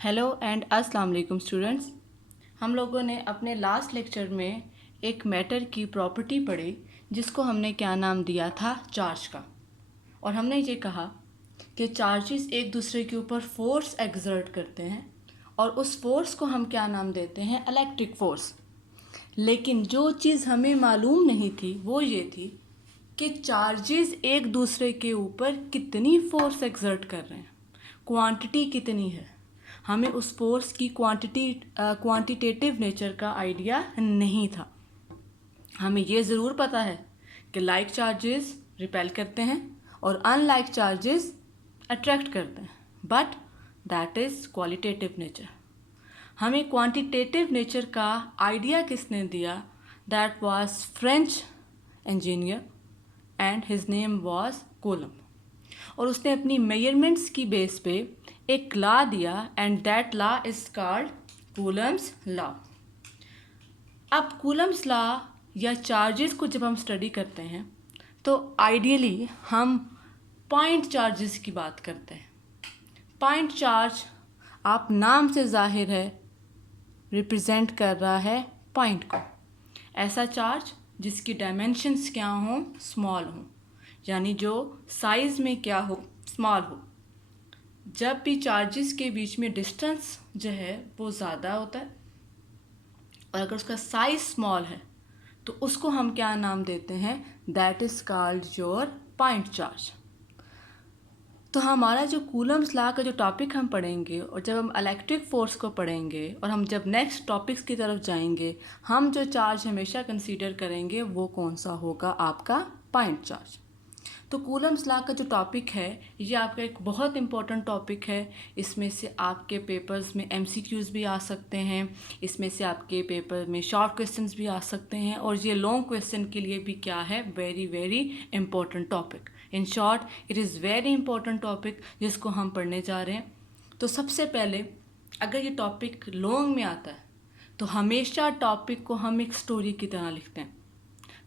Hello and अस्सलाम वालेकुम students. हम लोगों ने अपने लास्ट लेक्चर में एक मैटर की प्रॉपर्टी पढ़ी जिसको हमने क्या नाम दिया था, चार्ज का। और हमने ये कहा कि चार्जेस एक दूसरे के ऊपर फोर्स एक्सर्ट करते हैं और उस फोर्स को हम क्या नाम देते हैं, इलेक्ट्रिक फोर्स। लेकिन जो चीज़ हमें मालूम नहीं थी वो ये थी कि चार्जेस एक दूसरे के ऊपर कितनी फोर्स एक्सर्ट कर रहे हैं, क्वांटिटी कितनी है। हमें उस फोर्स की क्वांटिटेटिव नेचर का आइडिया नहीं था। हमें ये ज़रूर पता है कि लाइक चार्जेस रिपेल करते हैं और अनलाइक चार्जेस अट्रैक्ट करते हैं, but that is qualitative nature. हमें क्वांटिटेटिव नेचर का आइडिया किसने दिया? That was French engineer and his name was coulomb. और उसने अपनी मेजरमेंट्स की बेस पे एक लॉ दिया and that law is called Coulomb's law. अब कूलम्स लॉ या चार्जेस को जब हम स्टडी करते हैं तो आइडियली हम पॉइंट चार्जेस की बात करते हैं। पॉइंट चार्ज आप नाम से जाहिर है रिप्रेजेंट कर रहा है पॉइंट को। ऐसा चार्ज जिसकी डायमेंशंस क्या हों, स्मॉल हों, यानी जो साइज़ में क्या हो, स्मॉल हो। जब भी चार्जेस के बीच में डिस्टेंस जो है वो ज़्यादा होता है और अगर उसका साइज़ स्मॉल है तो उसको हम क्या नाम देते हैं, that is called your point charge. तो हमारा जो कूलम्स लॉ का जो टॉपिक हम पढ़ेंगे और जब हम इलेक्ट्रिक फोर्स को पढ़ेंगे और हम जब नेक्स्ट टॉपिक्स की तरफ जाएंगे, हम जो चार्ज हमेशा कंसीडर करेंगे वो कौन सा होगा, आपका पॉइंट चार्ज। तो कूलम्स लॉ का जो टॉपिक है ये आपका एक बहुत इंपॉर्टेंट टॉपिक है। इसमें से आपके पेपर्स में एमसीक्यूज़ भी आ सकते हैं, इसमें से आपके पेपर में शॉर्ट क्वेश्चंस भी आ सकते हैं और ये लॉन्ग क्वेश्चन के लिए भी क्या है, very very important topic. In short it is very important topic जिसको हम पढ़ने जा रहे हैं। तो सबसे पहले अगर ये टॉपिक लॉन्ग में आता है तो हमेशा टॉपिक को हम एक स्टोरी की तरह लिखते हैं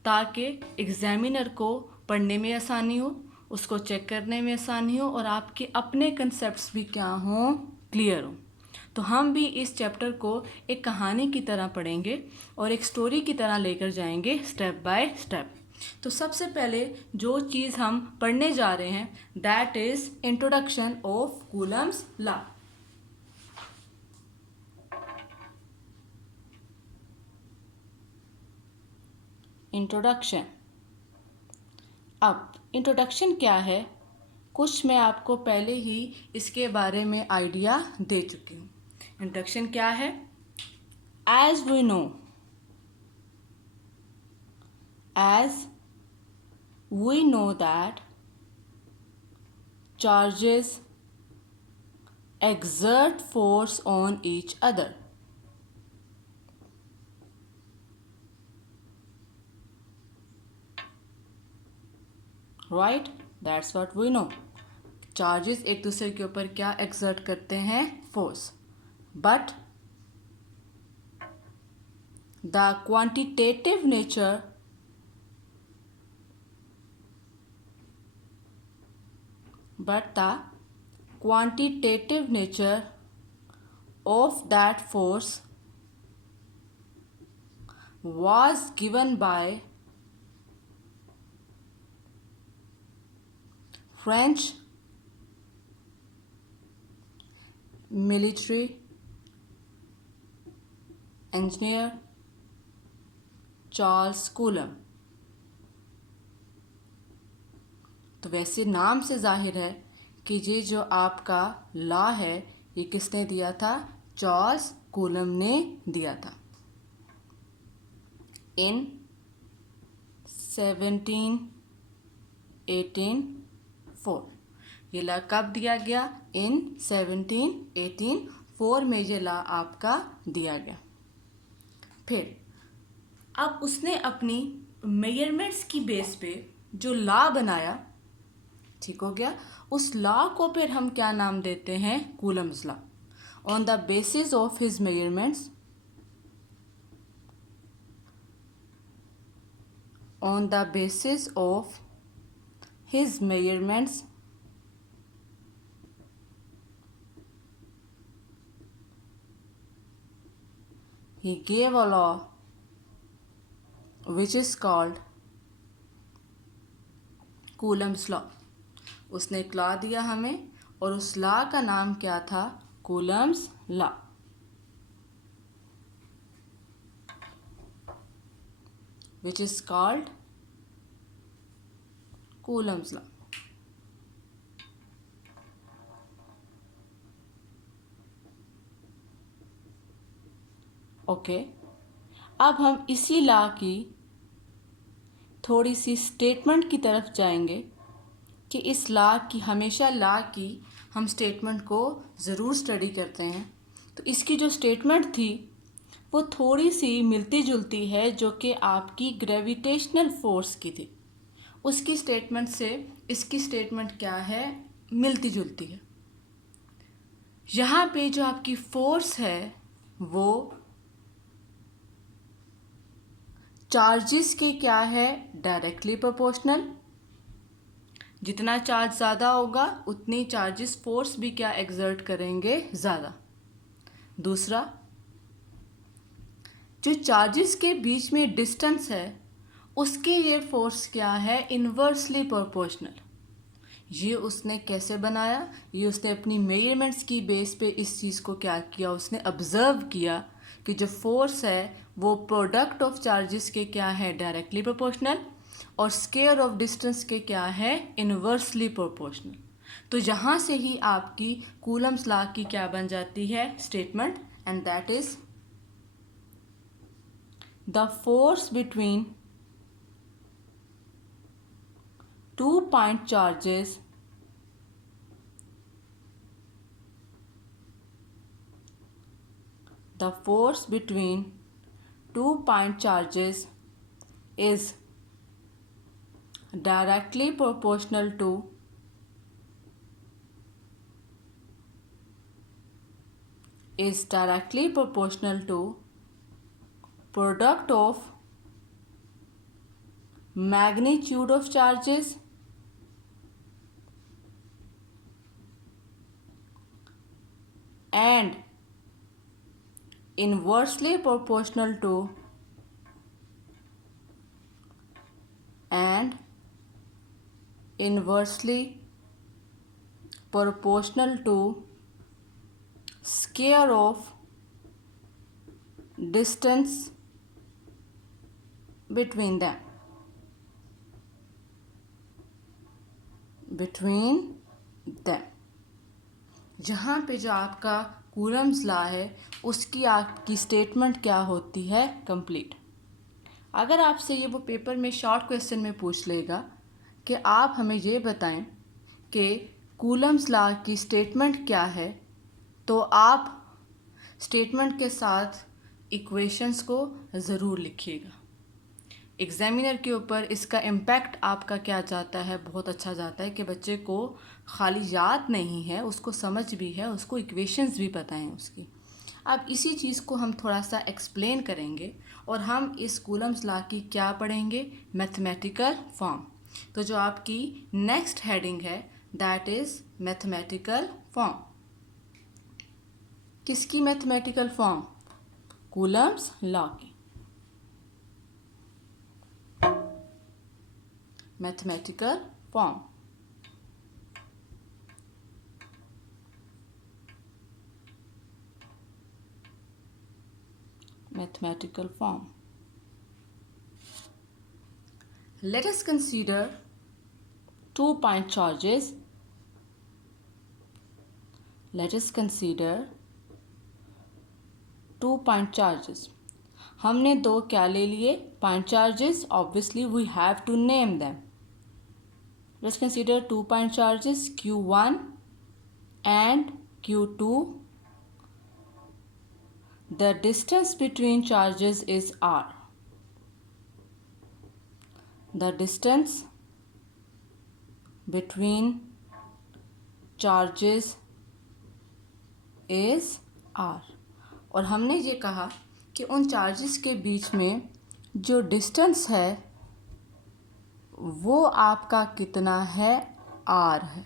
ताकि एग्जामिनर को पढ़ने में आसानी हो, उसको चेक करने में आसानी हो और आपके अपने कंसेप्ट्स भी क्या हों, क्लियर हो। तो हम भी इस चैप्टर को एक कहानी की तरह पढ़ेंगे और एक स्टोरी की तरह लेकर जाएंगे स्टेप बाय स्टेप। तो सबसे पहले जो चीज़ हम पढ़ने जा रहे हैं that is introduction of Coulomb's law. Introduction. अब इंट्रोडक्शन क्या है, कुछ मैं आपको पहले ही इसके बारे में आइडिया दे चुकी हूँ। इंट्रोडक्शन क्या है? As we know, as we know that charges exert force on each other. Right? That's what we know. Charges एक दूसरे के ऊपर क्या एक्सर्ट करते हैं, force. But the quantitative nature of that force was given by French military engineer Charles coulomb. तो वैसे नाम से जाहिर है कि ये जो आपका लॉ है ये किसने दिया था, चार्ल्स कूलम ने दिया था इन 1784। ये लॉ कब दिया गया, इन 1784 में ये लॉ आपका दिया गया। फिर अब उसने अपनी मेजरमेंट्स की बेस पे जो लॉ बनाया, ठीक हो गया, उस लॉ को फिर हम क्या नाम देते हैं, Coulomb's law. On the basis of his measurements, on the basis of his measurements he gave a law which is called Coulomb's law. उसने एक लॉ दिया हमें और उस लॉ का नाम क्या था? Coulomb's law. which is called Coulomb's law. Okay, अब हम इसी लॉ की थोड़ी सी स्टेटमेंट की तरफ जाएंगे कि इस लॉ की, हमेशा लॉ की हम स्टेटमेंट को ज़रूर स्टडी करते हैं। तो इसकी जो स्टेटमेंट थी वो थोड़ी सी मिलती जुलती है, जो कि आपकी ग्रेविटेशनल फोर्स की थी। उसकी स्टेटमेंट से इसकी स्टेटमेंट क्या है? मिलती जुलती है। यहाँ पे जो आपकी फोर्स है वो चार्जेस के क्या है? Directly proportional. जितना चार्ज ज़्यादा होगा उतनी चार्जेस फोर्स भी क्या एक्सर्ट करेंगे? ज़्यादा। दूसरा, जो चार्जेस के बीच में डिस्टेंस है उसके ये फोर्स क्या है? Inversely proportional. ये उसने कैसे बनाया? ये उसने अपनी मेजरमेंट्स की बेस पे इस चीज़ को क्या किया? उसने ऑब्जर्व किया कि जो फोर्स है वो प्रोडक्ट ऑफ चार्जेस के क्या है? डायरेक्टली प्रोपोर्शनल, और स्क्वायर ऑफ डिस्टेंस के क्या है? Inversely proportional. तो यहाँ से ही आपकी कूलम्स लॉ की क्या बन जाती है? Statement, and that is the force between 2 point charges the force between 2 point charges is directly proportional to product of magnitude of charges and inversely proportional to square of distance between them। जहाँ पे जो आपका Coulomb's law है उसकी आपकी statement क्या होती है? कंप्लीट। अगर आपसे ये वो पेपर में शॉर्ट क्वेश्चन में पूछ लेगा कि आप हमें ये बताएं कि कूलम्स लॉ की स्टेटमेंट क्या है, तो आप स्टेटमेंट के साथ इक्वेशंस को ज़रूर लिखिएगा। एग्ज़ामिनर के ऊपर इसका इम्पैक्ट आपका क्या जाता है? बहुत अच्छा जाता है कि बच्चे को खाली याद नहीं है, उसको समझ भी है, उसको इक्वेशंस भी पता हैं उसकी। अब इसी चीज़ को हम थोड़ा सा एक्सप्लेन करेंगे और हम इस कूलम्स लॉ की क्या पढ़ेंगे? Mathematical form. तो जो आपकी नेक्स्ट हेडिंग है दैट इज़ मैथमेटिकल फॉर्म। किसकी मैथमेटिकल फॉर्म? कूलम्स लॉ की। Mathematical form. Mathematical form. Let us consider 2 point charges. Let us consider 2 point charges. हमने दो क्या ले लिए? Point charges. Obviously we have to name them. Let's consider 2 point charges Q1 and Q2. The distance between charges is R. The distance between charges is R. और हमने ये कहा कि उन चार्जेस के बीच में जो डिस्टेंस है वो आपका कितना है? R है।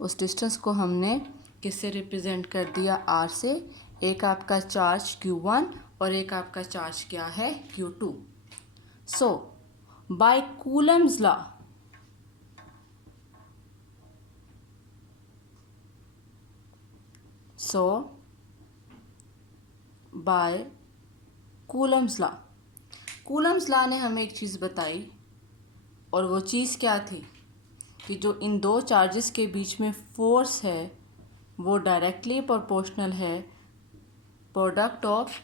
उस डिस्टेंस को हमने किससे रिप्रेजेंट कर दिया? R से। एक आपका चार्ज Q1 और एक आपका चार्ज क्या है Q2। So by Coulomb's law by Coulomb's law, Coulomb's law ने हमें एक चीज़ बताई, और वो चीज़ क्या थी कि जो इन दो चार्जेस के बीच में फोर्स है वो डायरेक्टली प्रोपोर्शनल है product of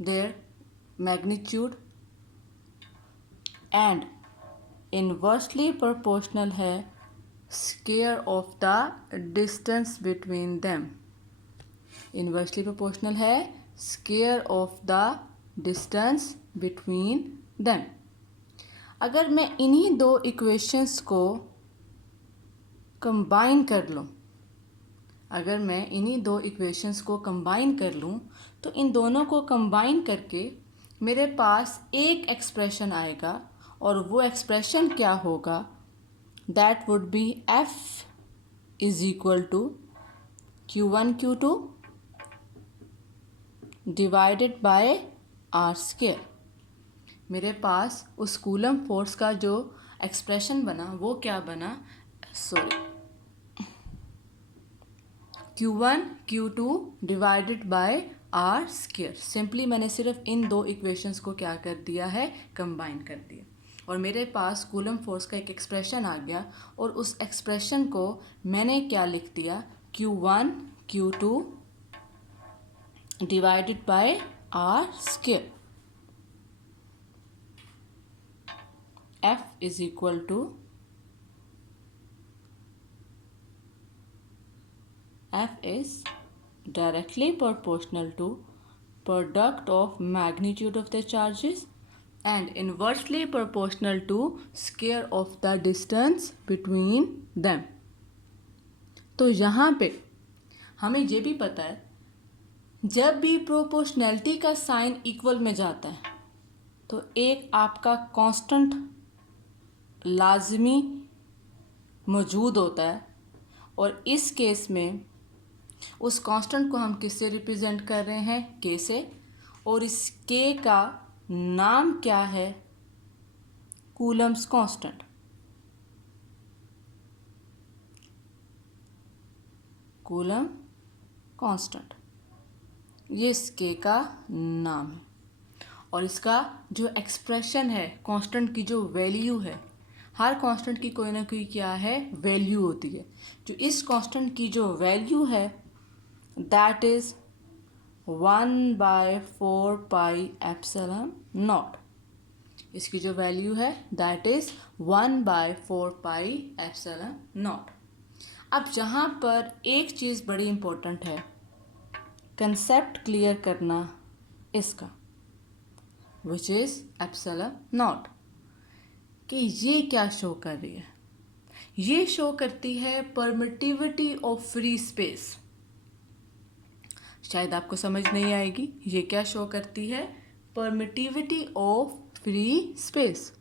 their magnitude and inversely proportional है square of the distance between them. Inversely proportional है square of the distance between them. अगर मैं इन्हीं दो इक्वेशंस को कंबाइन कर लूँ, अगर मैं इन्हीं दो इक्वेशंस को कंबाइन कर लूँ तो इन दोनों को कंबाइन करके मेरे पास एक एक्सप्रेशन आएगा, और वो एक्सप्रेशन क्या होगा, that would be F is equal to Q1 Q2 divided by R square. मेरे पास उस कूलम फोर्स का जो एक्सप्रेशन बना वो क्या बना, Q1 Q2 divided by R square. Simply मैंने सिर्फ इन दो इक्वेशंस को क्या कर दिया है, कंबाइन कर दिया, और मेरे पास कूलम फोर्स का एक एक्सप्रेशन आ गया, और उस एक्सप्रेशन को मैंने क्या लिख दिया, Q1 Q2 divided by R square. F is equal to F is directly proportional to product of magnitude of the charges and inversely proportional to square of the distance between them। तो यहाँ पे हमें ये भी पता है जब भी प्रोपोर्शनैलिटी का साइन इक्वल में जाता है तो एक आपका कांस्टेंट लाजमी मौजूद होता है, और इस केस में उस कांस्टेंट को हम किससे रिप्रेजेंट कर रहे हैं, K से, और इस K का नाम क्या है, कूलम्स कांस्टेंट। कूलम कांस्टेंट ये इस K का नाम है, और इसका जो एक्सप्रेशन है, कांस्टेंट की जो वैल्यू है, हर कांस्टेंट की कोई ना कोई क्या है, वैल्यू होती है। जो इस कांस्टेंट की जो वैल्यू है that is 1/4 pi epsilon not. इसकी जो वैल्यू है that is 1/4 pi epsilon not. अब जहाँ पर एक चीज़ बड़ी इम्पोर्टेंट है, कंसेप्ट क्लियर करना इसका, विच इज़ एप्सिलॉन नॉट, कि ये क्या शो कर रही है, ये शो करती है परमिटिविटी ऑफ फ्री स्पेस। शायद आपको समझ नहीं आएगी ये क्या शो करती है, परमिटिविटी ऑफ फ्री स्पेस।